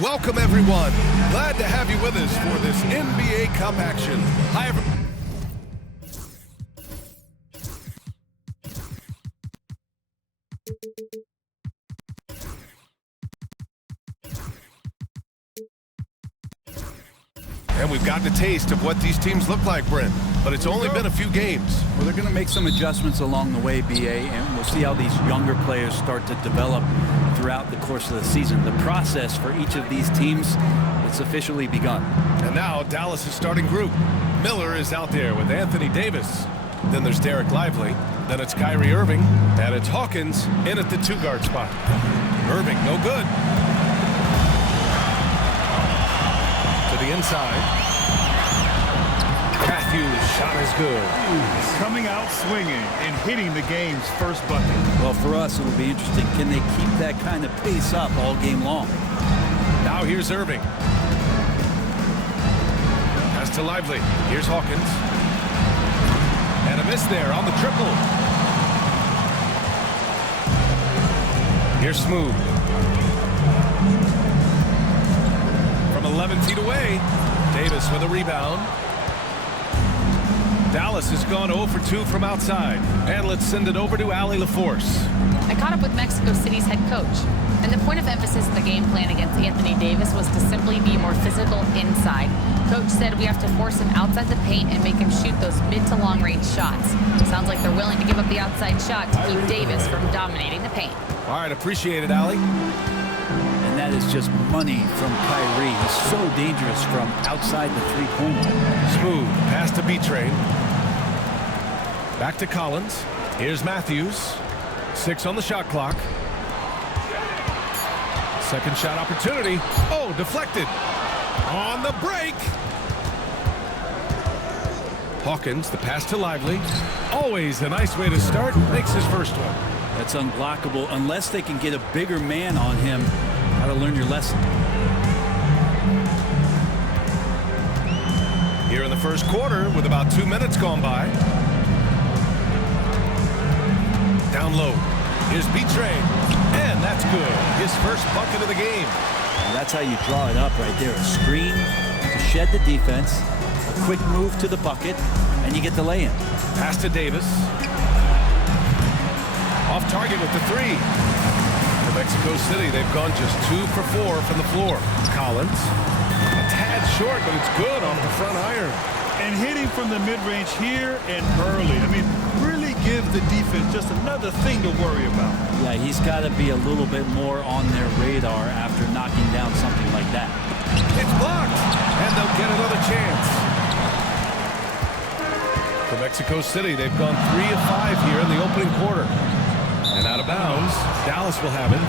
Welcome, everyone. Glad to have you with us for this NBA Cup action. Hi, everyone. And we've gotten a taste of what these teams look like, Brent. But it's only been a few games. Well, they're going to make some adjustments along the way, BA, and we'll see how these younger players start to develop throughout the course of the season. The process for each of these teams, it's officially begun. And now Dallas' starting group. Miller is out there with Anthony Davis. Then there's Derek Lively. Then it's Kyrie Irving. And it's Hawkins in at the two-guard spot. Irving, no good. To the inside. Matthews' shot is good. Coming out swinging and hitting the game's first bucket. Well, for us, it'll be interesting. Can they keep that kind of pace up all game long? Now here's Irving. Pass to Lively. Here's Hawkins. And a miss there on the triple. Here's Smooth. From 11 feet away, Davis with a rebound. Dallas has gone 0 for 2 from outside. And let's send it over to Allie LaForce. I caught up with Mexico City's head coach. And the point of emphasis in the game plan against Anthony Davis was to simply be more physical inside. Coach said we have to force him outside the paint and make him shoot those mid to long range shots. Sounds like they're willing to give up the outside shot to keep Davis from dominating the paint. All right, appreciate it, Allie. And that is just money from Kyrie. He's so dangerous from outside the three-point line. Smooth pass to B-Train. Back to Collins. Here's Matthews. 6 on the shot clock. Second shot opportunity. Oh, deflected. On the break. Hawkins, the pass to Lively. Always a nice way to start. Makes his first one. That's unblockable unless they can get a bigger man on him. How to learn your lesson. Here in the first quarter with about 2 minutes gone by. Down low. Here's B-Train. And that's good. His first bucket of the game. And that's how you draw it up right there. A screen to shed the defense. A quick move to the bucket. And you get the lay-in. Pass to Davis. Off target with the three. For Mexico City, they've gone just 2 for 4 from the floor. Collins. A tad short, but it's good off the front iron. And hitting from the mid-range here and early. I mean, really give the defense just another thing to worry about. Yeah, he's got to be a little bit more on their radar after knocking down something like that. It's blocked, and they'll get another chance. For Mexico City, they've gone 3 of 5 here in the opening quarter. And out of bounds, Dallas will have it.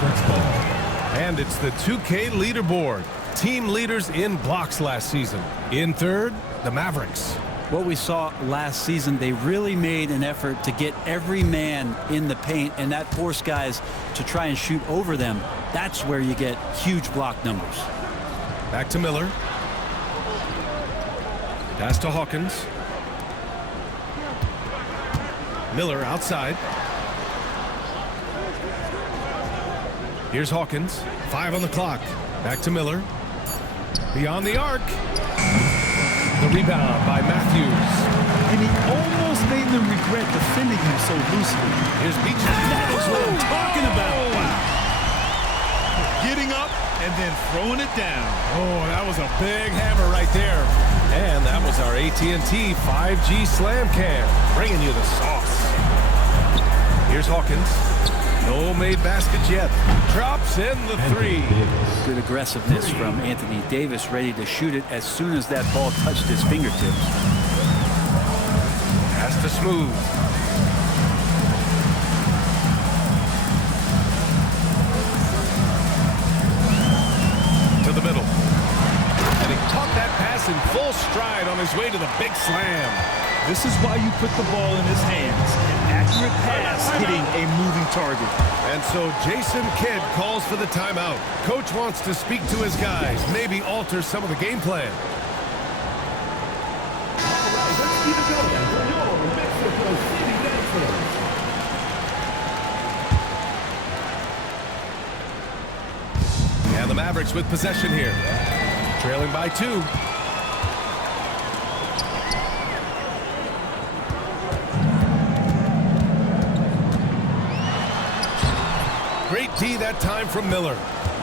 And it's the 2K leaderboard. Team leaders in blocks last season. In third, the Mavericks. What we saw last season, they really made an effort to get every man in the paint, and that forced guys to try and shoot over them. That's where you get huge block numbers. Back to Miller. Pass to Hawkins. Miller outside. Here's Hawkins. 5 on the clock. Back to Miller. Beyond the arc. The rebound by Matthews. And he almost made them regret defending him so loosely. Here's Beach. That is what I'm talking about. Wow. Getting up and then throwing it down. Oh, that was a big hammer right there. And that was our AT&T 5G Slam Cam, bringing you the sauce. Here's Hawkins. No made baskets yet. Drops in the three. Good aggressiveness from Anthony Davis, ready to shoot it as soon as that ball touched his fingertips. Pass to Smooth. To the middle. And he caught that pass in full stride on his way to the big slam. This is why you put the ball in his hands. An accurate pass hitting a moving target. And so Jason Kidd calls for the timeout. Coach wants to speak to his guys, maybe alter some of the game plan. All right, let's keep it going for your Mexico City Dancers. And the Mavericks with possession here. Trailing by 2. Great D that time from Miller.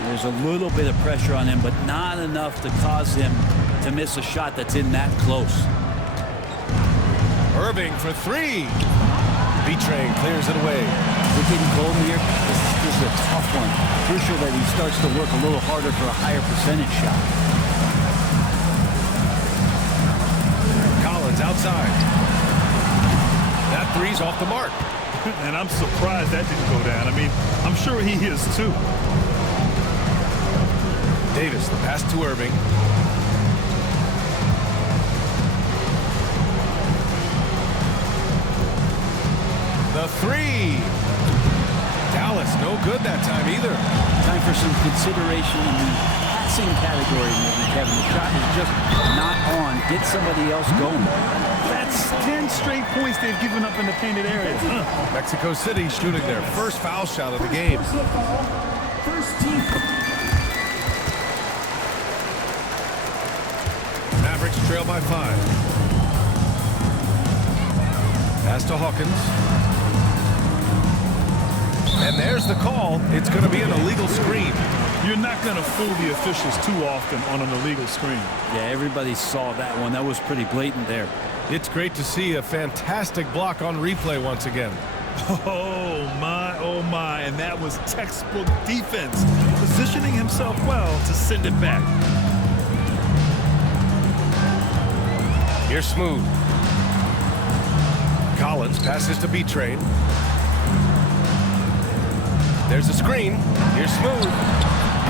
There's a little bit of pressure on him, but not enough to cause him to miss a shot that's in that close. Irving for 3. B-Train clears it away. We're getting cold here. This is a tough one. Crucial that he starts to work a little harder for a higher percentage shot. Collins outside. That 3's off the mark. And I'm surprised that didn't go down. I mean, I'm sure he is too. Davis, the pass to Irving. The 3. Dallas, no good that time either. Time for some consideration in the passing category, maybe, Kevin. The shot is just not on. Get somebody else going. That's 10 straight points they've given up in the painted area. Mexico City shooting their first foul shot of the game. First team. Mavericks trail by 5. Pass to Hawkins. And there's the call. It's going to be an illegal screen. You're not going to fool the officials too often on an illegal screen. Yeah, everybody saw that one. That was pretty blatant there. It's great to see a fantastic block on replay once again. Oh my, and that was textbook defense, positioning himself well to send it back. Here's Smooth. Collins passes to B-Train. There's a screen. Here's Smooth.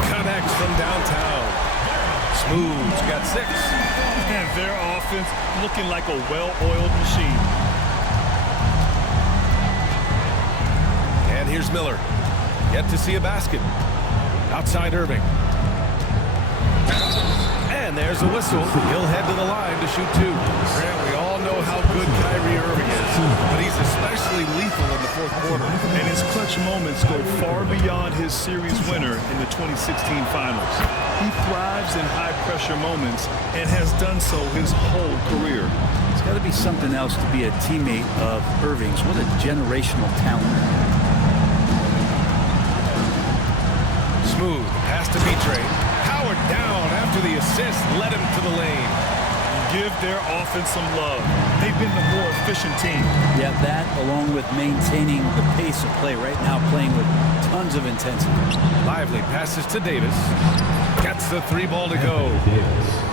Connects from downtown. Smooth's got 6. And their offense looking like a well-oiled machine. And here's Miller. Yet to see a basket. Outside Irving. And there's a whistle. He'll head to the line to shoot 2. Grant, we all know how good Kyrie Irving is, but he's especially lethal in the fourth quarter. And his clutch moments go far beyond his series winner in the 2016 finals. He thrives in high-pressure moments and has done so his whole career. It's got to be something else to be a teammate of Irving's. What a generational talent. Smooth pass to B-Train. Howard down after the assist led him to the lane. Give their offense some love. They've been the more efficient team. Yeah, that along with maintaining the pace of play right now, playing with tons of intensity. Lively passes to Davis. Gets the 3 ball to go.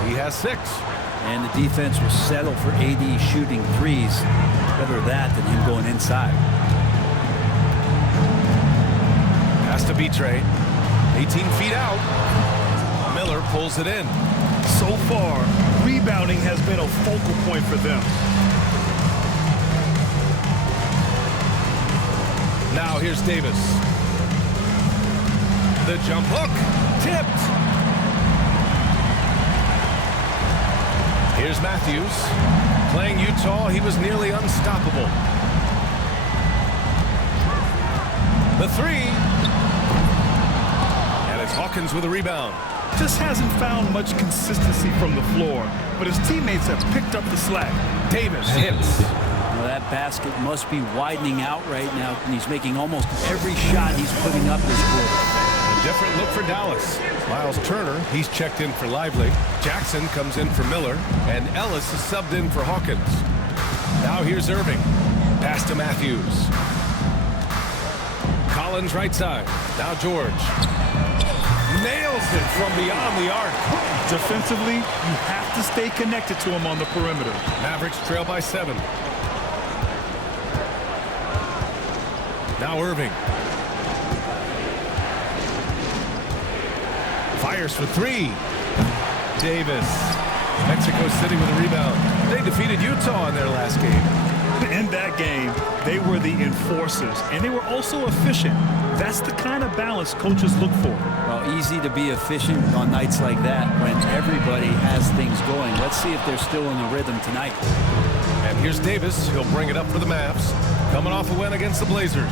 He has 6. And the defense will settle for AD shooting 3s. Better that than him going inside. Pass to B-Train. 18 feet out. Miller pulls it in. So far, rebounding has been a focal point for them. Now here's Davis. The jump hook. Tipped. Here's Matthews. Playing Utah, he was nearly unstoppable. The 3. And it's Hawkins with a rebound. Just hasn't found much consistency from the floor, but his teammates have picked up the slack. Davis hits. Well, that basket must be widening out right now, and he's making almost every shot he's putting up this quarter. A different look for Dallas. Miles Turner, he's checked in for Lively. Jackson comes in for Miller, and Ellis is subbed in for Hawkins. Now here's Irving. Pass to Matthews. Collins right side. Now George. Nails it from beyond the arc. Defensively, you have to stay connected to him on the perimeter. Mavericks trail by 7. Now Irving. Fires for 3. Davis. Mexico City with a rebound. They defeated Utah in their last game. In that game, they were the enforcers, and they were also efficient. That's the kind of balance coaches look for. Well, easy to be efficient on nights like that when everybody has things going. Let's see if they're still in the rhythm tonight. And here's Davis. He'll bring it up for the Mavs. coming off a win against the Blazers.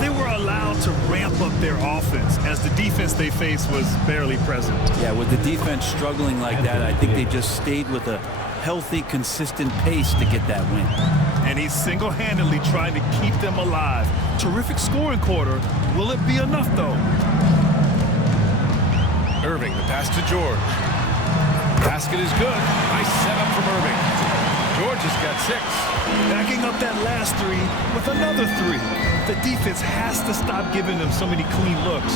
They were allowed to ramp up their offense as the defense they faced was barely present. Yeah, with the defense struggling like that, I think they just stayed with a healthy, consistent pace to get that win. And he's single-handedly trying to keep them alive. Terrific scoring quarter. Will it be enough, though? Irving, the pass to George. Basket is good. Nice setup from Irving. George has got 6. Backing up that last three with another 3. The defense has to stop giving them so many clean looks.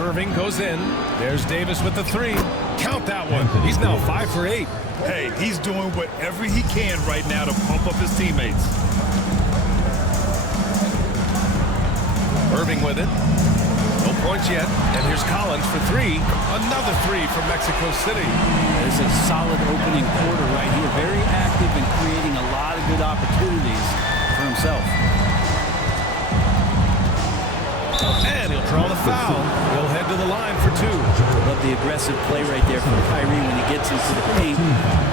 Irving goes in. There's Davis with the 3. Count that one. He's now 5 for 8. Hey, he's doing whatever he can right now to pump up his teammates. Irving with it. No points yet. And here's Collins for 3. Another 3 from Mexico City. It's a solid opening quarter right here. Very active and creating a lot of good opportunities for himself. And he'll draw the foul. He'll head to the line for 2. Love the aggressive play right there from Kyrie when he gets into the paint.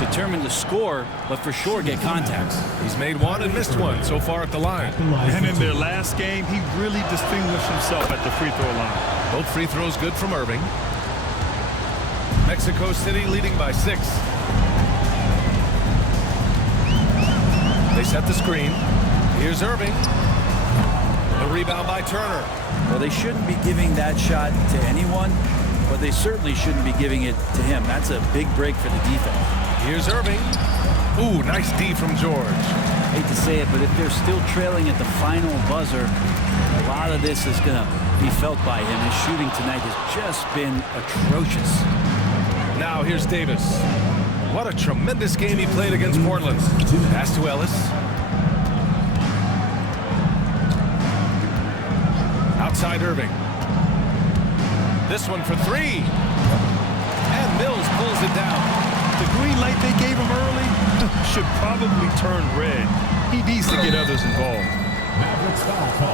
Determined to score, but for sure get contacts. He's made 1 and missed 1 so far at the line. And in their last game, he really distinguished himself at the free throw line. Both free throws good from Irving. Mexico City leading by 6. They set the screen. Here's Irving. The rebound by Turner. Well, they shouldn't be giving that shot to anyone, but they certainly shouldn't be giving it to him. That's a big break for the defense. Here's Irving. Ooh, nice D from George. Hate to say it, but if they're still trailing at the final buzzer, a lot of this is going to be felt by him. His shooting tonight has just been atrocious. Now here's Davis. What a tremendous game he played against Portland. Pass to Ellis. Outside Irving. This one for 3. And Mills pulls it down. The green light they gave him early should probably turn red. He needs to get others involved.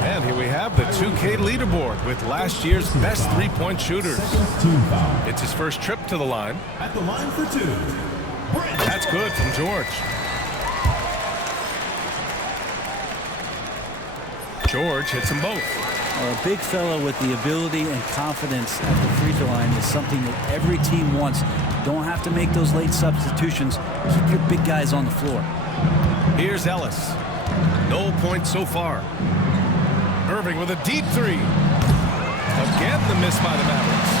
And here we have the 2K leaderboard with last year's best three-point shooters. It's his first trip to the line. At the line for 2. That's good from George. George hits them both. A big fella with the ability and confidence at the free throw line is something that every team wants. Don't have to make those late substitutions. Keep your big guys on the floor. Here's Ellis. No points so far. Irving with a deep 3. Again, the miss by the Mavericks.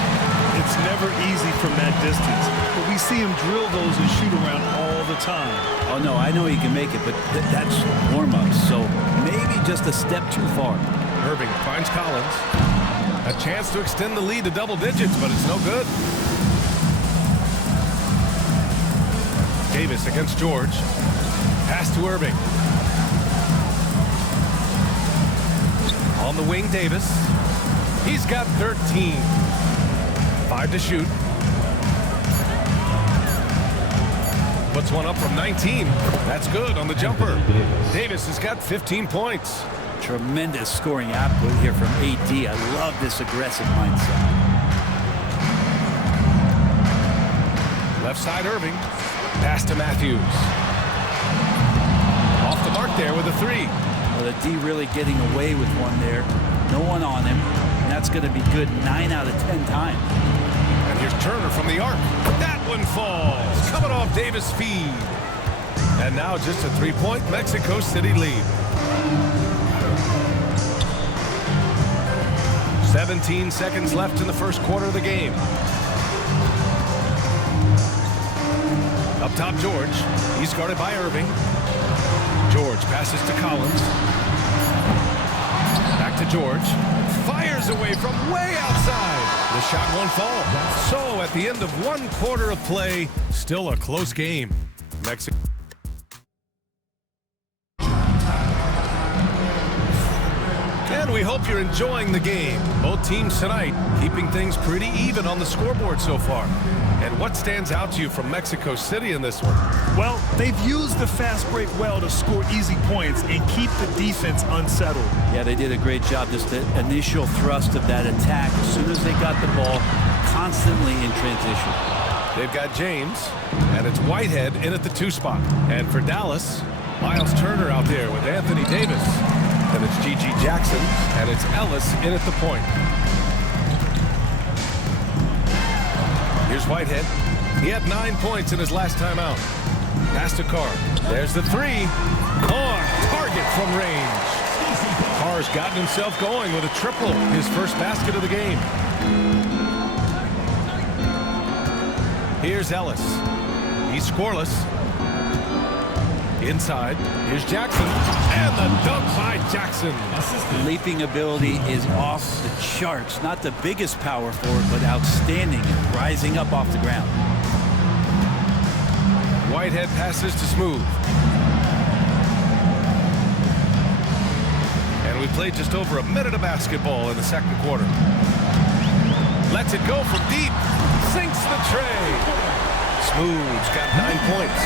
It's never easy from that distance, but we see him drill those and shoot around all the time. Oh, no, I know he can make it, but that's warm-up, so maybe just a step too far. Irving finds Collins. A chance to extend the lead to double digits, but it's no good. Davis against George. Pass to Irving. On the wing, Davis. He's got 13. 5 to shoot. Puts one up from 19. That's good on the jumper. Davis has got 15 points. Tremendous scoring output here from AD. I love this aggressive mindset. Left side Irving. Pass to Matthews. Off the mark there with a 3. Well, the D really getting away with one there. No one on him. And that's going to be good 9 out of 10 times. And here's Turner from the arc. That one falls. Coming off Davis' feed. And now just a 3-point Mexico City lead. 17 seconds left in the first quarter of the game. Up top, George. He's guarded by Irving. George passes to Collins. Back to George. Fires away from way outside. The shot won't fall. So at the end of 1 quarter of play, still a close game. Mexico. And we hope you're enjoying the game. Both teams tonight keeping things pretty even on the scoreboard so far. And what stands out to you from Mexico City in this one? Well, they've used the fast break well to score easy points and keep the defense unsettled. Yeah, they did a great job. Just the initial thrust of that attack as soon as they got the ball, constantly in transition. They've got James, and it's Whitehead in at the 2 spot. And for Dallas, Miles Turner out there with Anthony Davis. And it's G.G. Jackson, and it's Ellis in at the point. Here's Whitehead. He had 9 points in his last time out. Pass to Carr. There's the 3. On target from range. Carr's gotten himself going with a triple, his first basket of the game. Here's Ellis. He's scoreless. Inside, here's Jackson, and the dunk by Jackson. Leaping ability is off the charts. Not the biggest power forward, but outstanding, rising up off the ground. Whitehead passes to Smooth. And we played just over a minute of basketball in the second quarter. Lets it go from deep. Sinks the tray. Smooth's got 9 points.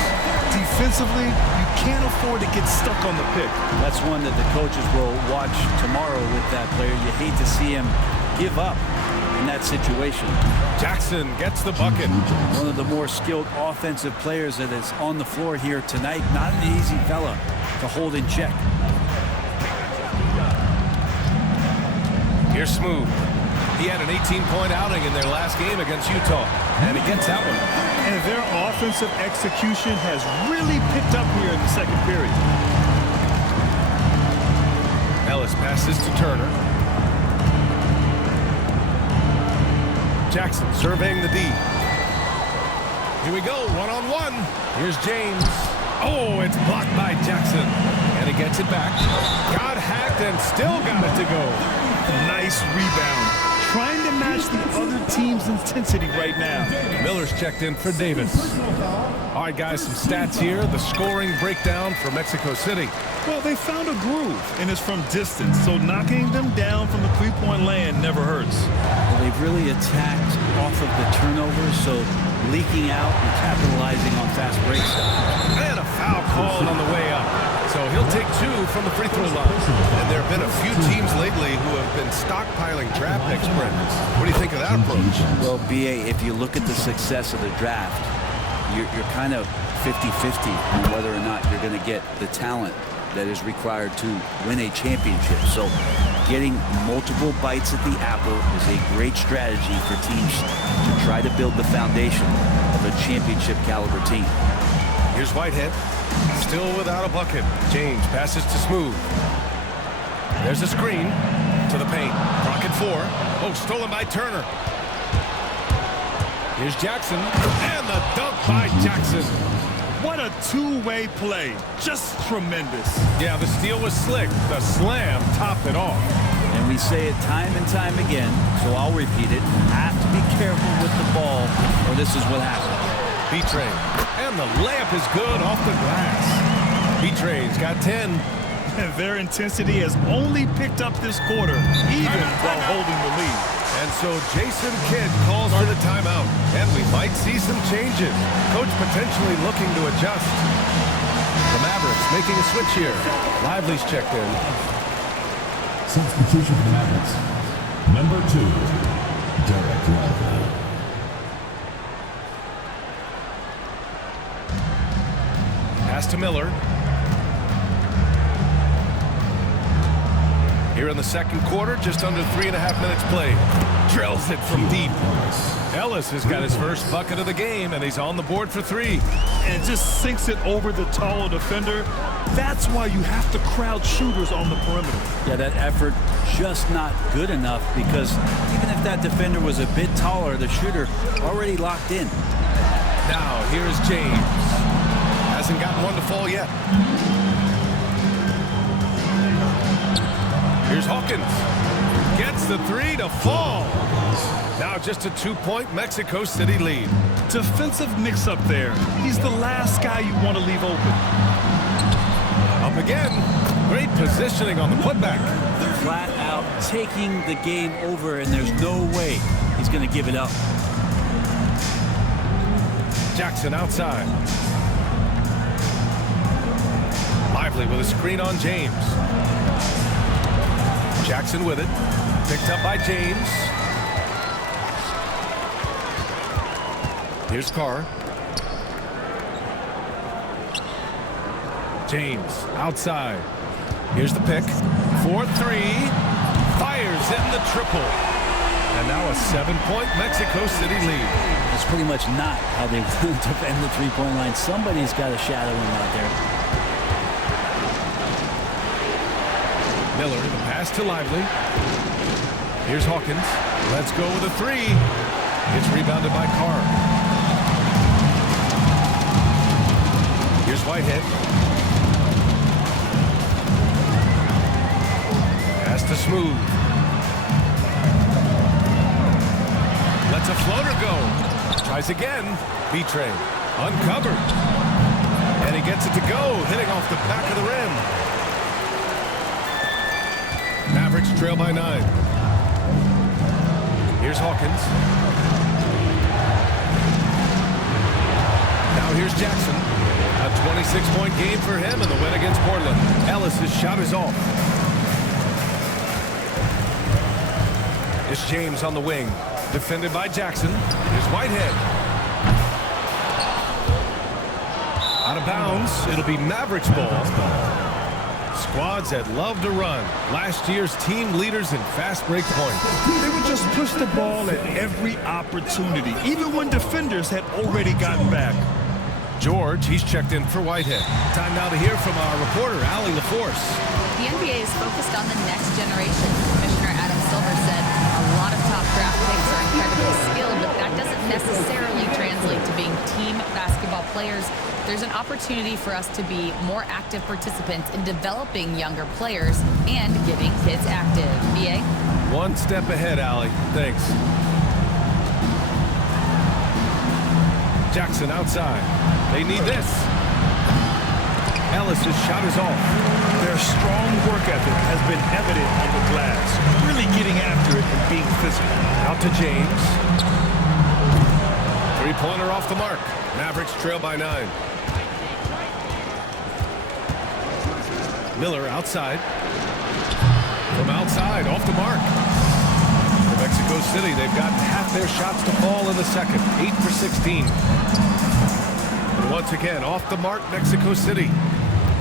Defensively, you can't afford to get stuck on the pick. That's one that the coaches will watch tomorrow with that player. You hate to see him give up in that situation. Jackson gets the bucket. One of the more skilled offensive players that is on the floor here tonight. Not an easy fella to hold in check. Here's Smooth. He had an 18-point outing in their last game against Utah, and he gets that one. And their offensive execution has really picked up here in the second period. Ellis passes to Turner. Jackson surveying the D. Here we go, one-on-one. Here's James. Oh, it's blocked by Jackson. And he gets it back. Got hacked and still got it to go. Nice rebound. Trying to match the other team's intensity right now. Miller's checked in for Davis. All right, guys, some stats here. The scoring breakdown for Mexico City. Well, they found a groove, and it's from distance, so knocking them down from the three-point land never hurts. Well, they've really attacked off of the turnovers, so leaking out and capitalizing on fast breaks. And a foul called on the way up. So he'll take 2 from the free throw line. And there have been a few teams lately who have been stockpiling draft picks, Brent. What do you think of that approach? Well, B.A., if you look at the success of the draft, you're kind of 50-50 on whether or not you're going to get the talent that is required to win a championship. So getting multiple bites at the apple is a great strategy for teams to try to build the foundation of a championship caliber team. Here's Whitehead, still without a bucket. James passes to Smooth. There's a screen to the paint. Clock at 4. Oh, stolen by Turner. Here's Jackson, and the dunk by Jackson. What a two-way play. Just tremendous. Yeah, the steal was slick. The slam topped it off. And we say it time and time again, so I'll repeat it. Have to be careful with the ball, or this is what happens. B-Train, and the layup is good off the glass. B-Train's got 10. And their intensity has only picked up this quarter, even while holding the lead. And so Jason Kidd calls for the timeout, and we might see some changes. Coach potentially looking to adjust. The Mavericks making a switch here. Lively's checked in. Substitution for the Mavericks. Number 2, Derek Lively. Pass to Miller. Here in the second quarter, just under 3.5 minutes played. Drills it from deep. Ellis has got his first bucket of the game, and he's on the board for 3. And just sinks it over the taller defender. That's why you have to crowd shooters on the perimeter. Yeah, that effort just not good enough, because even if that defender was a bit taller, the shooter already locked in. Now, here's James. Hasn't gotten one to fall yet. Here's Hawkins. Gets the 3 to fall. Now just a 2-point Mexico City lead. Defensive mix-up there. He's the last guy you want to leave open. Up again. Great positioning on the putback. Flat out taking the game over, and there's no way he's going to give it up. Jackson outside. Lively with a screen on James. Jackson with it. Picked up by James. Here's Carr. James outside. Here's the pick. 4-3. Fires in the triple. And now a 7-point Mexico City lead. That's pretty much not how they want to defend the three-point line. Somebody's got to shadow him out there. Miller, the pass to Lively. Here's Hawkins. Let's go with a three. It's rebounded by Carr. Here's Whitehead. Pass to Smooth. Lets a floater go. Tries again. Betray. Uncovered. And he gets it to go, hitting off the back of the rim. Mavericks trail by 9. Here's Hawkins. Now here's Jackson. A 26-point game for him in the win against Portland. Ellis' shot is off. It's James on the wing. Defended by Jackson. Here's Whitehead. Out of bounds. It'll be Mavericks ball. Squads that love to run. Last year's team leaders in fast break points. They would just push the ball at every opportunity, even when defenders had already gotten back. George, he's checked in for Whitehead. Time now to hear from our reporter, Allie LaForce. The NBA is focused on the next generation. Commissioner Adam Silver said a lot of top draft picks are incredibly skilled, but that doesn't necessarily translate to being team basketball players. There's an opportunity for us to be more active participants in developing younger players and getting kids active. BA? One step ahead, Allie. Thanks. Jackson outside. They need this. Ellis' shot is off. Their strong work ethic has been evident on the glass, really getting after it and being physical. Out to James. Three-pointer off the mark. Mavericks trail by 9. Miller outside. From outside, off the mark. For Mexico City, they've gotten half their shots to fall in the second. 8 for 16. And once again, off the mark, Mexico City.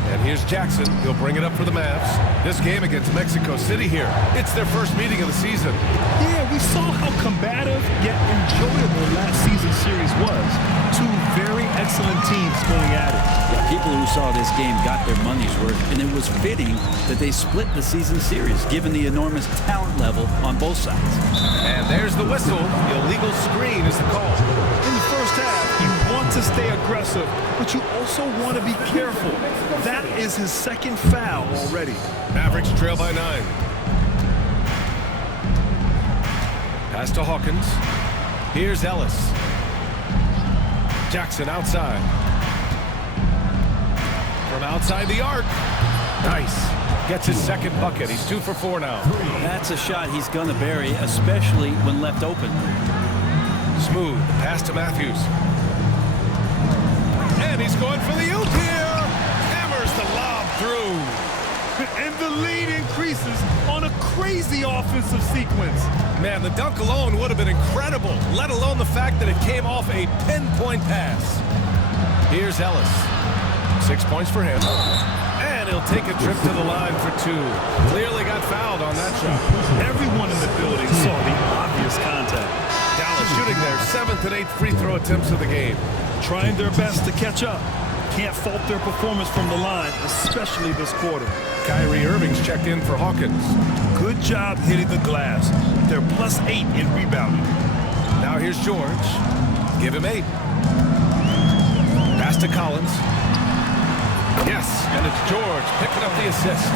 And here's Jackson. He'll bring it up for the Mavs. This game against Mexico City here. It's their first meeting of the season. Yeah, we saw how combative yet enjoyable last season's series was. Two very excellent teams going at it. Yeah, people who saw this game got their money's worth, and it was fitting that they split the season series, given the enormous talent level on both sides. And there's the whistle. The illegal screen is the call. In the first half, you want to stay aggressive, but you also want to be careful. That is his second foul already. Mavericks trail by 9. Pass to Hawkins. Here's Ellis. Jackson outside. From outside the arc. Nice. Gets his second bucket. He's 2 for 4 now. That's a shot he's going to bury, especially when left open. Smooth. Pass to Matthews. And he's going for the oop here. Hammers the lob through. And the lead increases on a crazy offensive sequence. Man, the dunk alone would have been incredible, let alone the fact that it came off a pinpoint pass. Here's Ellis. 6 points for him. And he'll take a trip to the line for 2. Clearly got fouled on that shot. Everyone in the building saw the obvious contact. Dallas shooting their 7th and 8th free throw attempts of the game. Trying their best to catch up. Can't fault their performance from the line, especially this quarter. Kyrie Irving's checked in for Hawkins. Good job hitting the glass. They're +8 in rebounding. Now here's George. Give him 8. Pass to Collins. Yes, and it's George picking up the assist.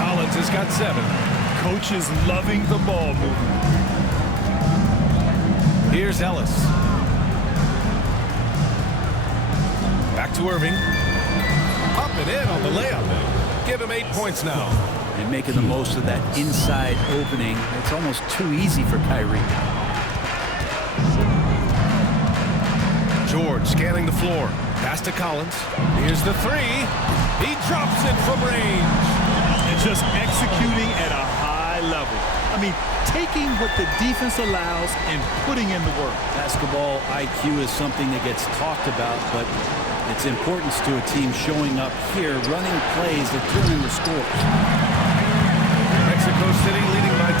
Collins has got 7. Coach is loving the ball movement. Here's Ellis. Back to Irving. Up and in on the layup. Give him 8 points now. And making the most of that inside opening. It's almost too easy for Kyrie. George scanning the floor. Pass to Collins. Here's the 3. He drops it from range. And just executing at a high level. I mean, take taking what the defense allows and putting in the work. Basketball IQ is something that gets talked about, but its importance to a team showing up here, running plays that turn into scores. Mexico City leading by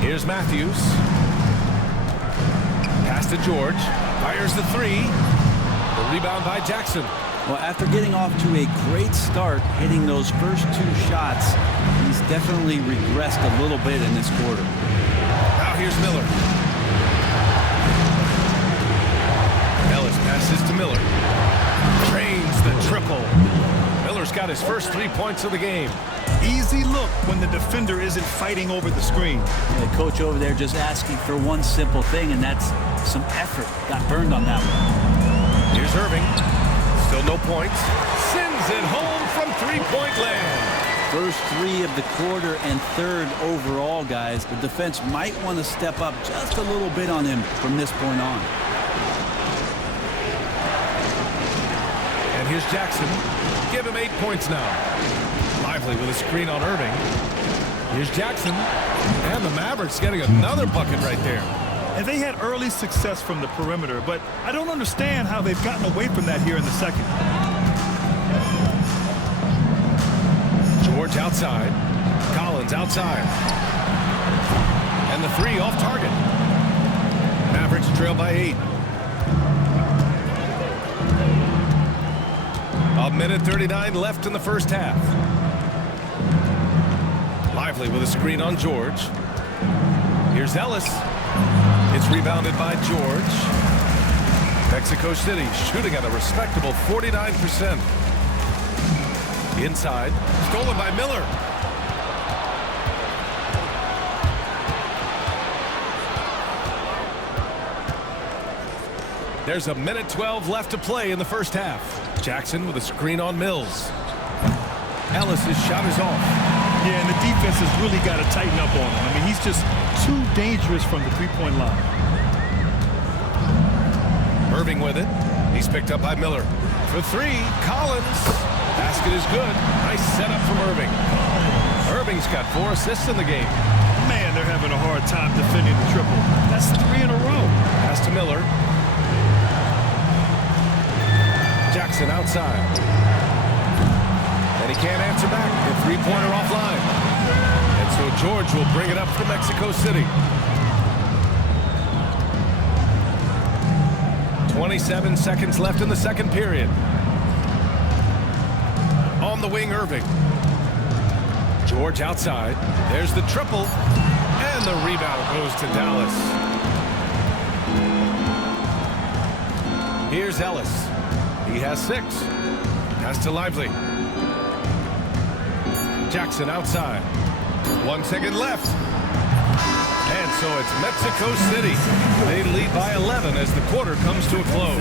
10. Here's Matthews. Pass to George. Fires the three. The rebound by Jackson. Well, after getting off to a great start, hitting those first two shots, he's definitely regressed a little bit in this quarter. Now here's Miller. Ellis passes to Miller. Trains the triple. Miller's got his first 3 points of the game. Easy look when the defender isn't fighting over the screen. The coach over there just asking for one simple thing, and that's some effort. Got burned on that one. Here's Irving. Still no points. Sends it home from three-point land. First three of the quarter and third overall, guys. The defense might want to step up just a little bit on him from this point on. And here's Jackson. Give him 8 points now. Lively with a screen on Irving. Here's Jackson. And the Mavericks getting another bucket right there. And they had early success from the perimeter, but I don't understand how they've gotten away from that here in the second. George outside. Collins outside. And the three off target. Mavericks trail by 8. A minute 39 left in the first half. Lively with a screen on George. Here's Ellis. It's rebounded by George. Mexico City shooting at a respectable 49%. Inside. Stolen by Miller. There's a minute 12 left to play in the first half. Jackson with a screen on Mills. Ellis's shot is off. Yeah, and the defense has really got to tighten up on him. I mean, he's just too dangerous from the three-point line. Irving with it. He's picked up by Miller. For three, Collins. Basket is good. Nice setup from Irving. Irving's got 4 assists in the game. Man, they're having a hard time defending the triple. That's 3 in a row. Pass to Miller. Jackson outside. And he can't answer back. The three-pointer offline. And so George will bring it up for Mexico City. 27 seconds left in the second period. On the wing, Irving. George outside. There's the triple. And the rebound goes to Dallas. Here's Ellis. He has 6. Pass to Lively. Jackson outside. 1 second left. And so it's Mexico City. They lead by 11 as the quarter comes to a close.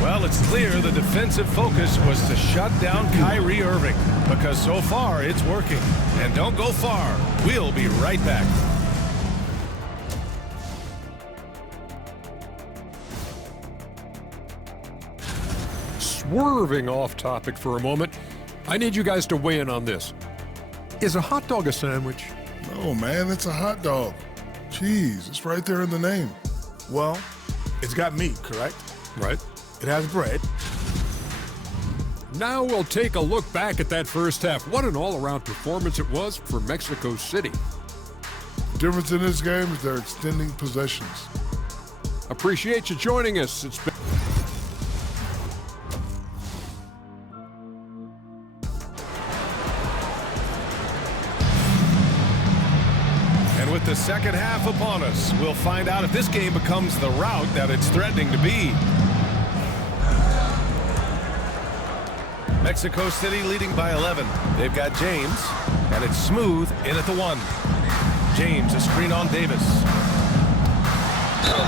Well, it's clear the defensive focus was to shut down Kyrie Irving, because so far it's working. And don't go far. We'll be right back. Swerving off topic for a moment, I need you guys to weigh in on this. Is a hot dog a sandwich? No, man, it's a hot dog. Cheese, it's right there in the name. Well, it's got meat, correct? Right. It has bread. Now we'll take a look back at that first half. What an all-around performance it was for Mexico City. The difference in this game is they're extending possessions. Appreciate you joining us. It's been With the second half upon us, we'll find out if this game becomes the rout that it's threatening to be. Mexico City leading by 11. They've got James, and it's Smooth in at the 1. James, a screen on Davis.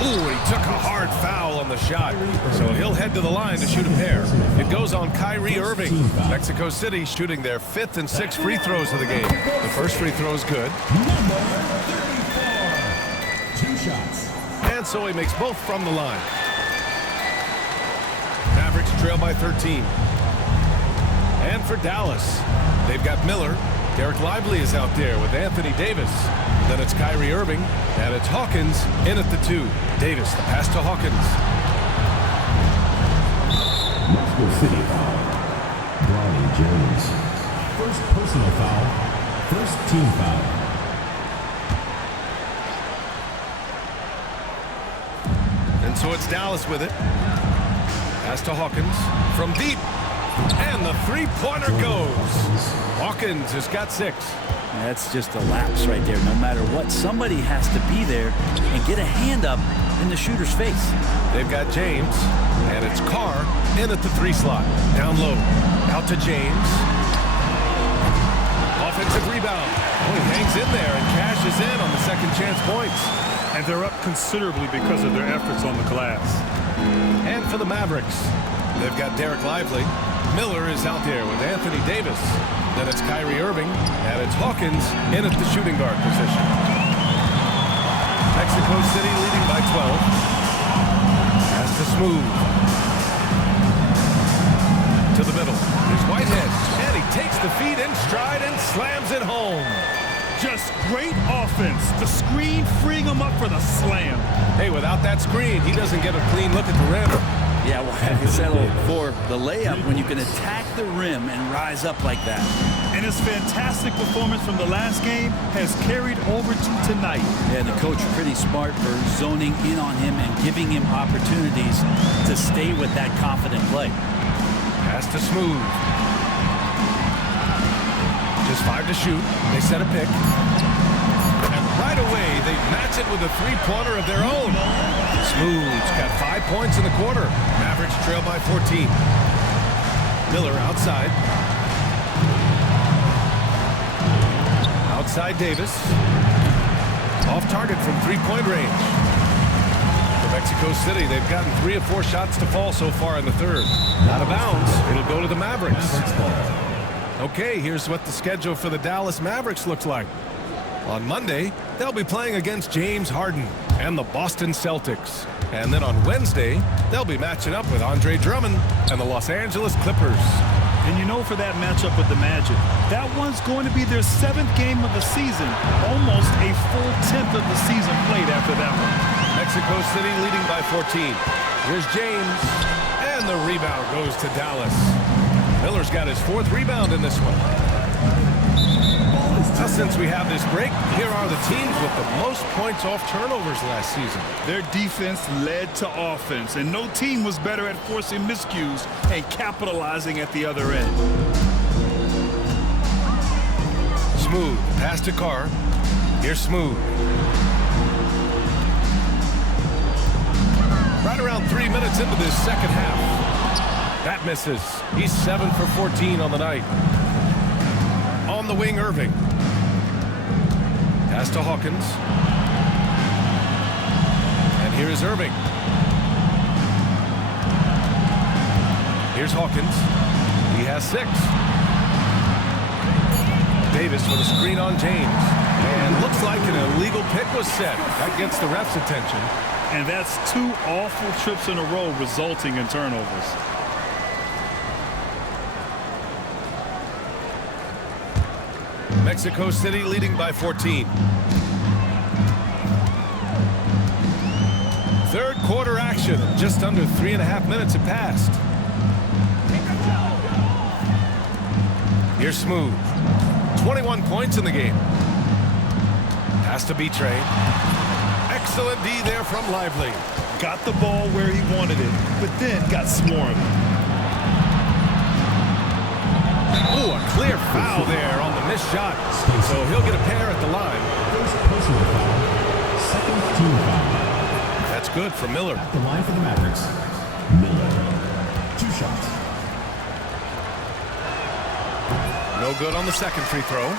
Ooh, he took a hard foul on the shot, so he'll head to the line to shoot a pair. It goes on Kyrie Irving. Mexico City shooting their 5th and 6th free throws of the game. The first free throw is good. Number 34. 2 shots. And so he makes both from the line. Mavericks trail by 13. And for Dallas, they've got Miller. Derek Lively is out there with Anthony Davis. Then it's Kyrie Irving, and it's Hawkins in at the 2. Davis, the pass to Hawkins. Mexico City foul. Bronny James. First personal foul. First team foul. And so it's Dallas with it. Pass to Hawkins from deep. And the three-pointer goes. Hawkins has got 6. That's just a lapse right there. No matter what, somebody has to be there and get a hand up in the shooter's face. They've got James, and it's Carr in at the 3 slot. Down low, out to James. Offensive rebound. Oh, he hangs in there and cashes in on the second chance points. And they're up considerably because of their efforts on the glass. And for the Mavericks, they've got Derek Lively. Miller is out there with Anthony Davis. Then it's Kyrie Irving, and it's Hawkins in at the shooting guard position. Mexico City leading by 12. Pass to Smooth. To the middle. Here's Whitehead, and he takes the feed in stride and slams it home. Just great offense. The screen freeing him up for the slam. Hey, without that screen, he doesn't get a clean look at the rim. Yeah, well, I settle for the layup when you can attack the rim and rise up like that. And his fantastic performance from the last game has carried over to tonight. Yeah, the coach pretty smart for zoning in on him and giving him opportunities to stay with that confident play. Pass to Smooth. Just 5 to shoot. They set a pick. And right away, they match it with a three-pointer of their own. Smooth's got 5 points in the quarter. Mavericks trail by 14. Miller outside. Outside Davis. Off target from three-point range. For Mexico City, they've gotten 3 of 4 shots to fall so far in the third. Out of bounds. It'll go to the Mavericks. Okay, here's what the schedule for the Dallas Mavericks looks like. On Monday, they'll be playing against James Harden and the Boston Celtics. And then on Wednesday, they'll be matching up with Andre Drummond and the Los Angeles Clippers. And you know, for that matchup with the Magic, that one's going to be their 7th game of the season. Almost a full 10th of the season played after that one. Mexico City leading by 14. Here's James. And the rebound goes to Dallas. Miller's got his 4th rebound in this one. Now, since we have this break, here are the teams with the most points off turnovers last season. Their defense led to offense, and no team was better at forcing miscues and capitalizing at the other end. Smooth, pass to Carr. Here's Smooth. Right around 3 minutes into this second half. That misses. He's 7 for 14 on the night. On the wing, Irving. Pass to Hawkins. And here is Irving. Here's Hawkins. He has 6. Davis with a screen on James. And looks like an illegal pick was set. That gets the ref's attention. And that's 2 awful trips in a row resulting in turnovers. Mexico City leading by 14. Third quarter action. Just under 3.5 minutes have passed. Here's Smooth. 21 points in the game. Pass to Betray. Excellent D there from Lively. Got the ball where he wanted it, but then got swarmed. Oh, a clear foul there on the missed shot. So he'll get a pair at the line. First personal foul. Second team foul. That's good for Miller. At the line for the Mavericks, Miller. 2 shots. No good on the second free throw.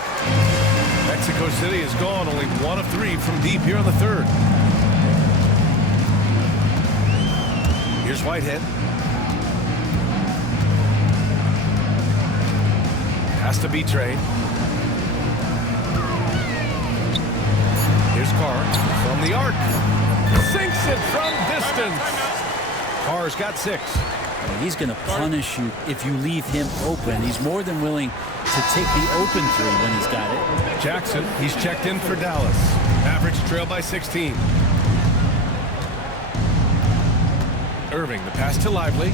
Mexico City has gone only 1 of 3 from deep here in the third. Here's Whitehead. Has to be Betray. Here's Carr from the arc. Sinks it from distance. Carr's got 6. He's going to punish you if you leave him open. He's more than willing to take the open three when he's got it. Jackson, he's checked in for Dallas. Mavericks trail by 16. Irving, the pass to Lively.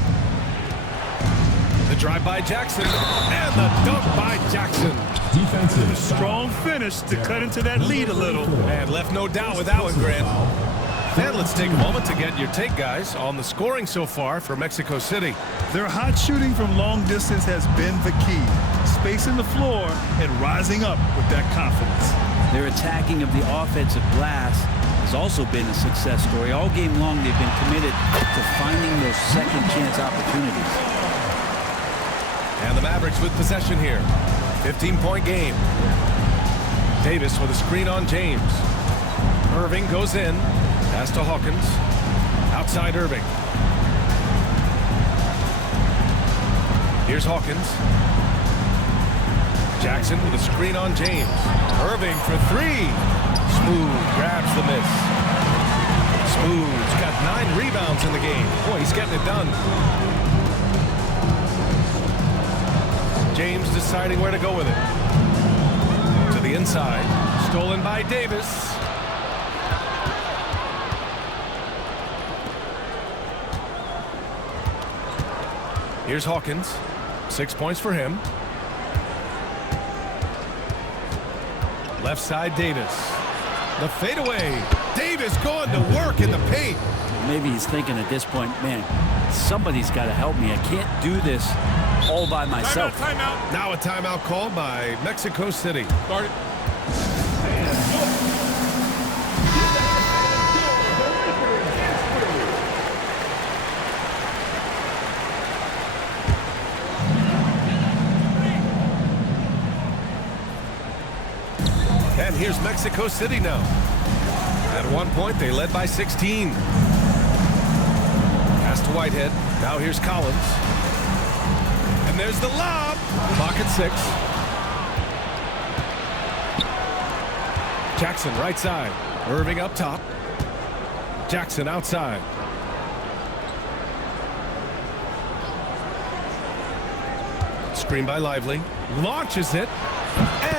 The drive by Jackson. And the dunk by Jackson. Defensive Strong finish to cut into that lead a little. And left no doubt with that one, Grant. And let's take a moment to get your take, guys, on the scoring so far for Mexico City. Their hot shooting from long distance has been the key. Spacing the floor and rising up with that confidence. Their attacking of the offensive glass has also been a success story. All game long, they've been committed to finding those second chance opportunities. And the Mavericks with possession here. 15-point game. Davis with a screen on James. Irving goes in. Pass to Hawkins. Outside Irving. Here's Hawkins. Jackson with a screen on James. Irving for three. Smooth grabs the miss. Smooth's got 9 rebounds in the game. Boy, he's getting it done. James deciding where to go with it. To the inside. Stolen by Davis. Here's Hawkins. 6 points for him. Left side, Davis. The fadeaway. Davis going to work in the paint. Maybe he's thinking at this point, man, somebody's got to help me. I can't do this all by myself. Timeout. Now a timeout called by Mexico City. Start it. And here's Mexico City now. At one point, they led by 16. Pass to Whitehead. Now here's Collins. And there's the lob. Clock at 6. Jackson right side. Irving up top. Jackson outside. Screen by Lively. Launches it.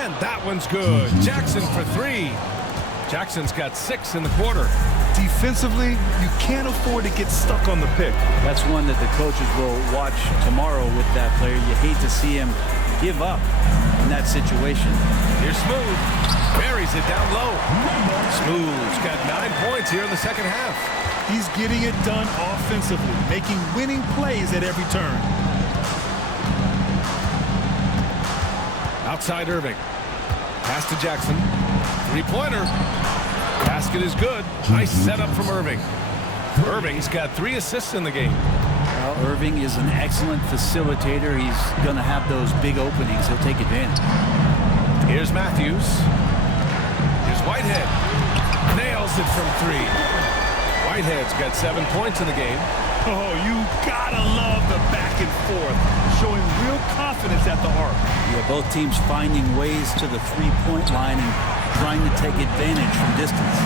And that one's good. Jackson for 3. Jackson's got 6 in the quarter. Defensively, you can't afford to get stuck on the pick. That's one that the coaches will watch tomorrow with that player. You hate to see him give up in that situation. Here's Smooth. Buries it down low. Smooth's got 9 points here in the second half. He's getting it done offensively, making winning plays at every turn. Outside Irving. Pass to Jackson. 3-pointer. Basket is good. Nice setup from Irving. Irving's got 3 assists in the game. Well, Irving is an excellent facilitator. He's going to have those big openings. He'll take advantage. Here's Matthews. Here's Whitehead. Nails it from 3. Whitehead's got 7 points in the game. Oh, you gotta love the back and forth, showing real confidence at the arc. Yeah, both teams finding ways to the three-point line and trying to take advantage from distance.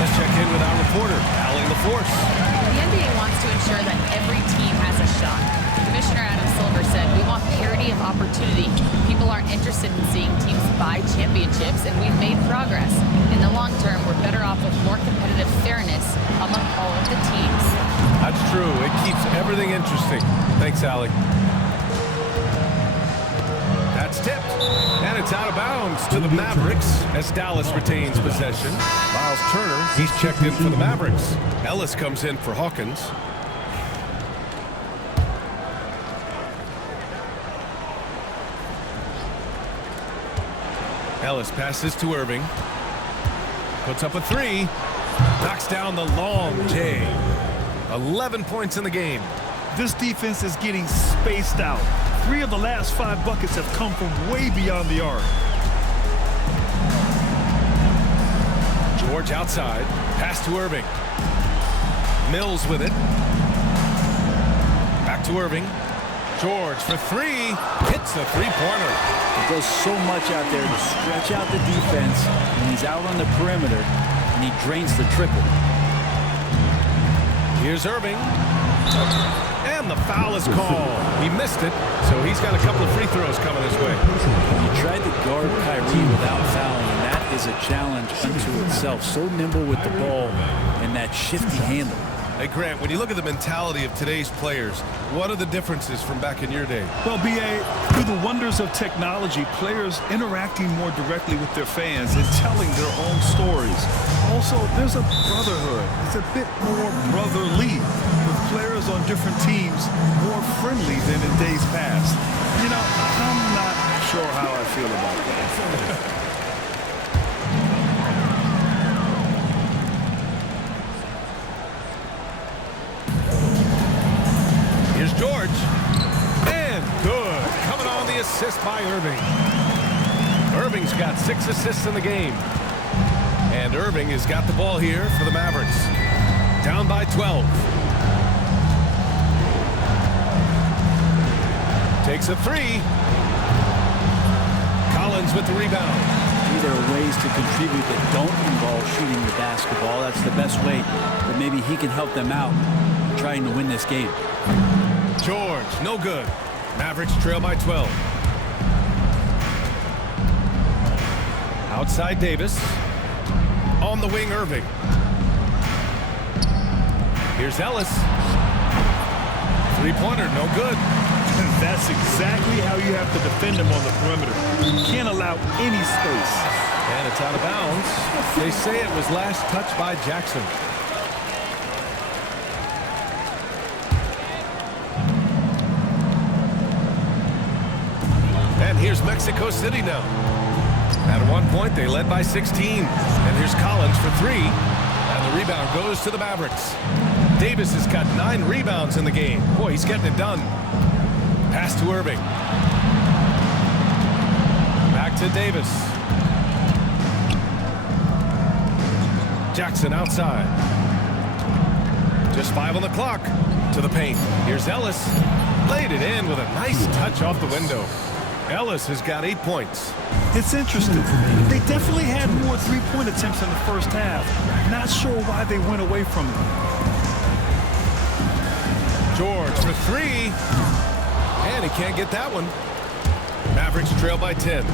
Let's check in with our reporter, Allie LaForce. The NBA wants to ensure that every team has a shot. Commissioner Adam Silver said, "We want parity of opportunity. People aren't interested in seeing teams buy championships, and we've made progress. In the long term, we're better off with more competitive fairness among all of the teams." That's true. It keeps everything interesting. Thanks, Allie. That's tipped. And it's out of bounds to the Mavericks as Dallas retains possession. Miles Turner, he's checked in for the Mavericks. Ellis comes in for Hawkins. Ellis passes to Irving. Puts up a 3. Knocks down the long J. 11 points in the game. This defense is getting spaced out. 3 of the last 5 buckets have come from way beyond the arc. George outside. Pass to Irving. Mills with it. Back to Irving. George for 3. Hits the 3-pointer. He does so much out there to stretch out the defense when he's out on the perimeter, and he drains the triple. Here's Irving. And And the foul is called. He missed it, so he's got a couple of free throws coming his way. You tried to guard Kyrie without fouling, and that is a challenge unto itself. So nimble with the ball and that shifty handle. Hey, Grant, when you look at the mentality of today's players, what are the differences from back in your day? Well, B.A., through the wonders of technology, players interacting more directly with their fans and telling their own stories. Also, there's a brotherhood. It's a bit more brotherly, with players on different teams more friendly than in days past. You know, I'm not sure how I feel about that. Here's George. And good. Coming on the assist by Irving. Irving's got 6 assists in the game. And Irving has got the ball here for the Mavericks. Down by 12. Takes a 3. Collins with the rebound. These are ways to contribute that don't involve shooting the basketball. That's the best way that maybe he can help them out trying to win this game. George, no good. Mavericks trail by 12. Outside Davis. On the wing, Irving. Here's Ellis. Three-pointer, no good. That's exactly how you have to defend him on the perimeter. You can't allow any space. And it's out of bounds. They say it was last touched by Jackson. And here's Mexico City now. At one point, they led by 16. And here's Collins for 3. And the rebound goes to the Mavericks. Davis has got 9 rebounds in the game. Boy, he's getting it done. Pass to Irving. Back to Davis. Jackson outside. Just 5 on the clock. To the paint. Here's Ellis. Laid it in with a nice touch off the window. Ellis has got 8 points. It's interesting. They definitely had more three-point attempts in the first half. Not sure why they went away from them. George for 3. And he can't get that one. Mavericks trail by 10.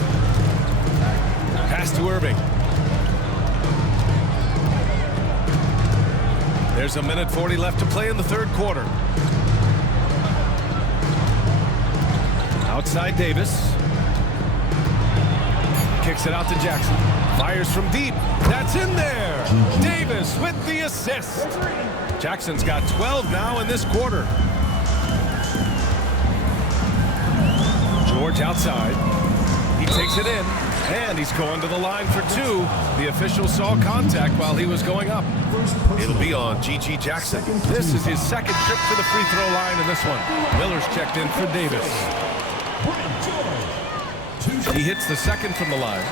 Pass to Irving. There's a minute 40 left to play in the third quarter. Outside Davis. Kicks it out to Jackson. Fires from deep. That's in there. Davis with the assist. Jackson's got 12 now in this quarter. George outside. He takes it in. And he's going to the line for 2. The official saw contact while he was going up. It'll be on G.G. Jackson. This is his second trip to the free throw line in this one. Miller's checked in for Davis. He hits the second from the line.